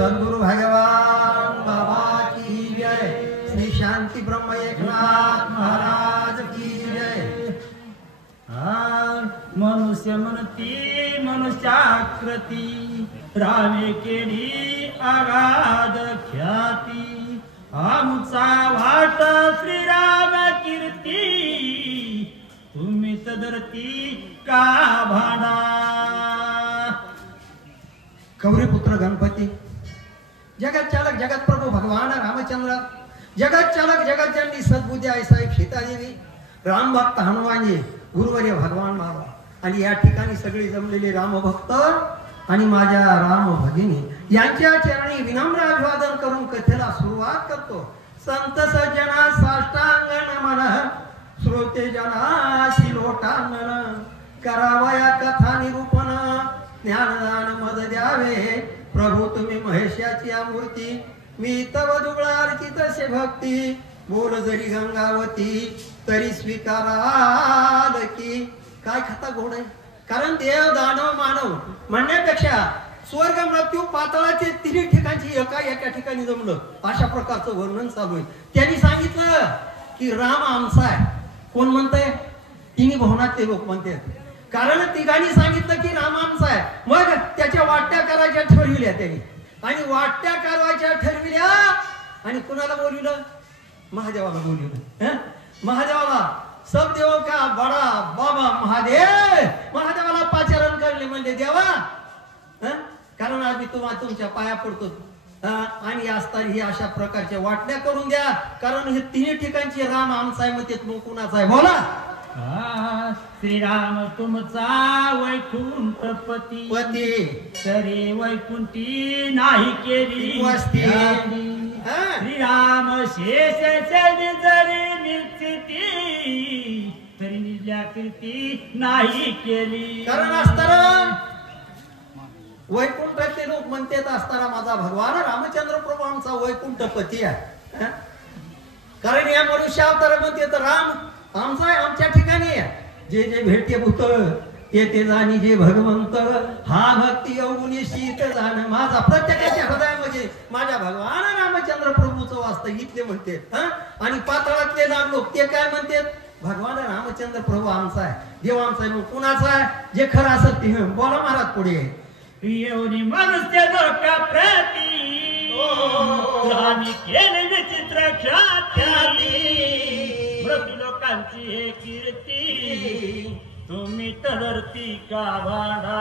सद्गुरु भगवान बाबा की जय। श्री शांति ब्रह्म एकनाथ महाराज की जय। मनुष्य म्हणती मनुष्याकृती रामे केली आगाध ख्याती आमचा वाट श्रीराम कीर्ती तुम्ही तदरती का भाडा। गौरी पुत्र गणपती जगत चालक जगत प्रभू भगवान रामचंद्र जगत चालक जगत जननी सद्बुद्धी आई साहेब सीतादेवी राम भक्त हनुमानजी गुरुवर्य भगवान बाबा आणि या ठिकाणी सगळे जमलेले रामभक्त आणि माझ्या राम भगिनी यांच्या चरणी विनम्र अभिवादन करून कथेला सुरुवात करतो। संत सज्जना साष्टांग नमन श्रोते जनाशी लोटांगण करावया कथा निरूपण ज्ञानदान मद द्यावे प्रभू तुम्ही महेशाची मूर्ती मी तव दुबळा अर्चित से भक्ती बोल जरी गंगावती तरी स्वीकाराल की काय खाता गोड आहे। कारण देव दानव मानव म्हणण्यापेक्षा स्वर्ग मृत्यू पाताळाचे तिन्ही ठिकाणची एका ठिकाणी जमलं अशा प्रकारचं वर्णन चालू आहे। त्यांनी सांगितलं की राम आमचा आहे। कोण म्हणतंय? तिन्ही भवनातले लोक म्हणतात। कारण तिघांनी सांगितलं की राम आमचा आहे। मग त्याच्या वाट्या करायच्या ठरविल्या त्यांनी आणि वाट्या करायच्या ठरविल्या आणि कुणाला बोलविलं? महादेवाला बोलविलं। महादेवाला सब देव का बडा बाबा महादेव महादेवाला पाचारण करले म्हणजे देवा कारण आज मी तुमच्या पाया पडतो आणि असताना ही अशा प्रकारच्या वाटण्या करून द्या कारण हे तिन्ही ठिकाणचे राम आमचा आहे म्हणते मग कुणाचा आहे बोला। श्रीराम तुमचा वैकुंठपती पती तरी वैकुंठी नाही केली वस्ती श्रीराम शेष जरी निश्चिती तरी निजल्या कीर्ती नाही केली। कारण असताना वैकुंठातले लोक म्हणतात असताना माझा भगवान रामचंद्र प्रभू आमचा वैकुंठपती आहे। कारण या मनुष्य अवतार म्हणते तर राम आमचा आहे आमच्या ठिकाणी जे जे भेटे भूत येते जाणी जे भगवंत हा भक्ती अवगुणी शीत जाण माझा प्रत्येकाच्या हृदयामध्ये माझ्या भगवान रामचंद्र प्रभूचं वास्तव इथले म्हणते आणि पाताळातले लोक ते काय म्हणतात? भगवान रामचंद्र प्रभू आमचा आहे देव आमचा आहे। मग कुणाचा आहे? जे खरं असत ते बोला महाराज पुढे येऊनी मनुष्य लोका प्रती आम्ही केले विचित्र ख्याती मृत्यू लोकांची हे कीर्ती तुम्ही तदरती का भाडा।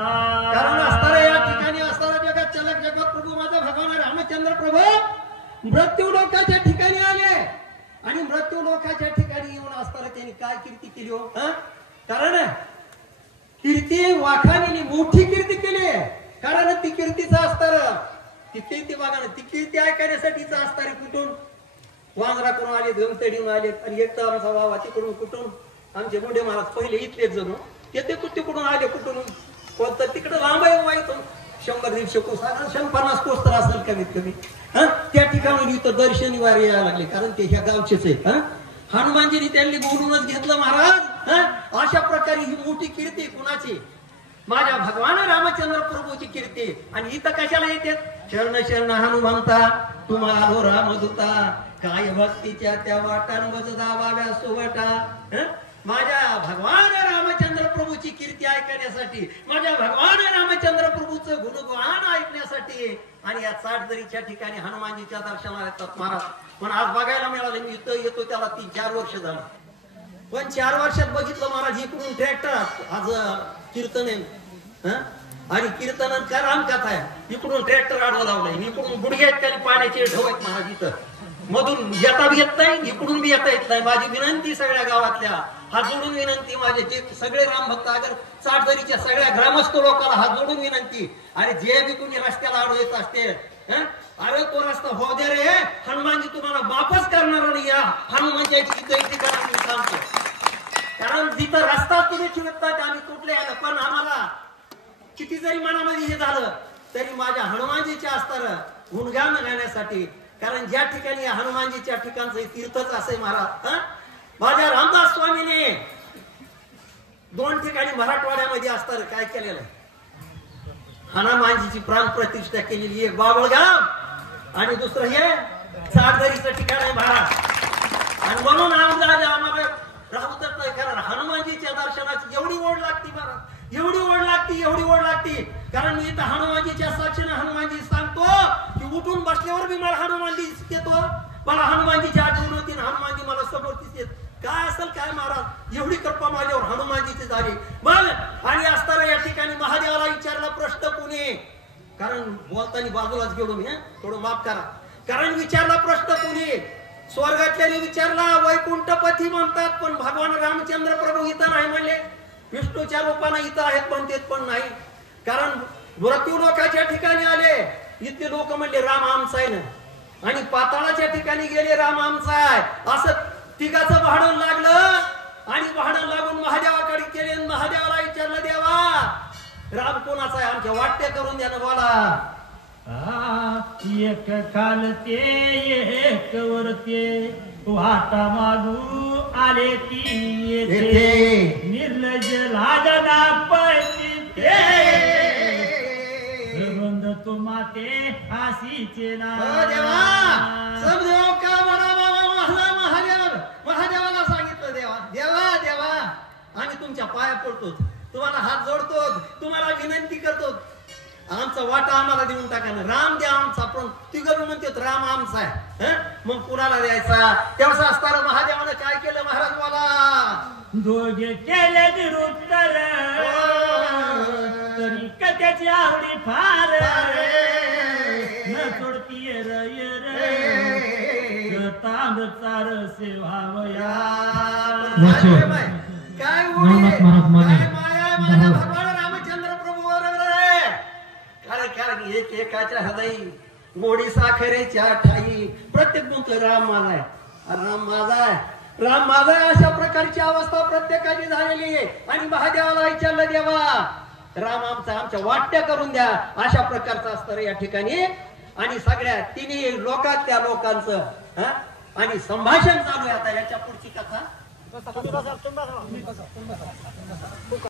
कारण असताना या ठिकाणी असताना जगात चालक जगत प्रभू माझा भगवान रामचंद्र प्रभू मृत्यू लोकांच्या ठिकाणी आले आणि मृत्यू लोकांच्या ठिकाणी येऊन असताना त्यांनी काय कीर्ती केली हो? कारण कीर्ती वाखाणीने मोठी कीर्ती केली कारण ती कीर्तीचा असताना ती कीर्ती बघा ना ती कीर्ती ऐकण्यासाठीच असताना कुठून वांजरा करून आले धमतडीहून आले आणि एक तर आमचा वावा तिकडून कुठून आमचे मोठे महाराज पहिले इथलेच जणू ते तिकडून आले कुठून कोणतं तिकडं लांब आहे वाईट 100-150 कोस 50 कोस तर असेल कमीत कमी त्या ठिकाणी इथं दर्शनी वारी यायला लागले कारण ते ह्या गावचेच आहेत। हनुमानजींनी त्यांनी बोलूनच घेतलं महाराज अशा प्रकारे ही मोठी कीर्ती कुणाची? माझ्या भगवान रामचंद्र प्रभूची कीर्ती आणि इथं कशाला येते? शरण शरण हनुमंता तुम्हाला रामदूता काय भक्तीच्या त्या वाटान दावाव्या सुवटा माझ्या भगवान रामचंद्र प्रभूची कीर्ती ऐकण्यासाठी माझ्या भगवान रामचंद्र प्रभूचं गुणगान ऐकण्यासाठी आणि या 60 दरीच्या ठिकाणी हनुमानजीच्या दर्शनाला येतात महाराज। पण आज बघायला मिळालं मी इथं येतो त्याला 3-4 वर्ष झालं पण 4 वर्षात बघितलं महाराज इकडून ट्रॅक्टर आज कीर्तन आहे आणि कीर्तन काय रामकथा आहे इकडून ट्रॅक्टर आडवा लावलाय इकडून गुडघ्यात त्याने पाण्याचे ढोळ आहेत महाराज इथं मधून येता बी येत नाही इकडून बी येता येत नाही। माझी विनंती सगळ्या गावातल्या हात जोडून विनंती माझे जे सगळे रामभक्त अगर 60 दरीच्या सगळ्या ग्रामस्थ लोकांना हात जोडून विनंती आणि जे बी कोणी रस्त्याला आडू येत असते अरे तो रस्ता हो दे रे हनुमानजी तुम्हाला वापस करणार नाही या हनुमानची ठिकाणी सांगतो कारण जिथं रस्ता तुम्ही ठेवतात आम्ही कुठले आलं पण आम्हाला किती जरी मनामध्ये हे झालं तरी माझ्या हनुमानजीच्या असताना गुणगान गाण्यासाठी कारण ज्या ठिकाणी हनुमानजीच्या ठिकाणचं तीर्थच असे महाराज माझ्या रामदास स्वामीने 2 ठिकाणी मराठवाड्यामध्ये असताना काय केलेलं आहे हनुमानजीची प्राण प्रतिष्ठा केलेली आहे बाबळगाव, आणि दुसरं हे चारदरीचं ठिकाण आहे महाराज. आणि म्हणून आम्हाला राहू तर नाही, कारण हनुमानजीच्या दर्शनाची एवढी ओढ लागती महाराज, एवढी ओढ लागती. कारण मी इथं हनुमानजीच्या साक्षीने हनुमानजी सांगतो की उठून बसल्यावर मी मला हनुमानजी येतो, मला हनुमानजीची आठवण होती, हनुमानजी मला समोर दिसते. काय असेल काय महाराज, एवढी कृपा माझ्यावर हनुमानजीची झाली. मग आणि असताना या ठिकाणी महादेवाला विचारला प्रश्न कोणी, कारण बोलताना बाजूलाच गेलो मी, थोडं माफ करा. कारण विचारला प्रश्न कोणी, स्वर्गातल्याने विचारला. वैकुंठपती म्हणतात, पण भगवान रामचंद्र प्रभू इथं नाही म्हणले. विष्णूच्या रूपाने इथं आहेत म्हणतात, पण नाही. कारण मृत्यू लोकाच्या ठिकाणी आले, इथले लोक म्हणले राम आमचा आहे ना, आणि पाताळाच्या ठिकाणी गेले राम आमचा आहे. असं तिघाचं भांडण लागलं, आणि भांडण लागून महादेवाकडे केले. महादेवाला विचारलं, देवा राम कोणाचा आहे, आमच्या वाट्या करून द्या ना, बोला. एक खालते एक वरते, वाटा मागू आले ती येथे, निर्लज लाजना पळते, बंद तुम्हाते हासीचे ना. देवा समदेव का बरा महादेवाला सांगितलं, देवा आम्ही तुमच्या पाया पडतो, तुम्हाला हात जोडतो, तुम्हाला विनंती करतो, आमचा वाटा आम्हाला देऊन टाका ना. राम द्या आमचा, पण तिघं म्हणतात राम आमचा आहे, मग कुणाला द्यायचा. तेव्हा असताना महादेवानं काय केलं महाराज बोला. दोघे केले निरुत्तर, तरी कथेची आवडी फार न सोडतीये तांग चार सेवावया. काय माया माझ्या भगवान रामचंद्र प्रभू बरोबर आहे. कारण एक एकाच्या हृदयी गोडी साखरेच्या ठाई, प्रत्येक म्हणतो राम माझा आहे, राम माझा आहे, राम माझा आहे. अशा प्रकारची अवस्था प्रत्येकाची झालेली आहे. आणि महादेवाला विचारलं, देवा राम आमचा, आमच्या वाट्या करून द्या. अशा प्रकारचं असतं या ठिकाणी. आणि सगळ्या तिन्ही लोकातल्या लोकांचं आणि संभाषण चालू आहे. आता याच्या पुढची कथा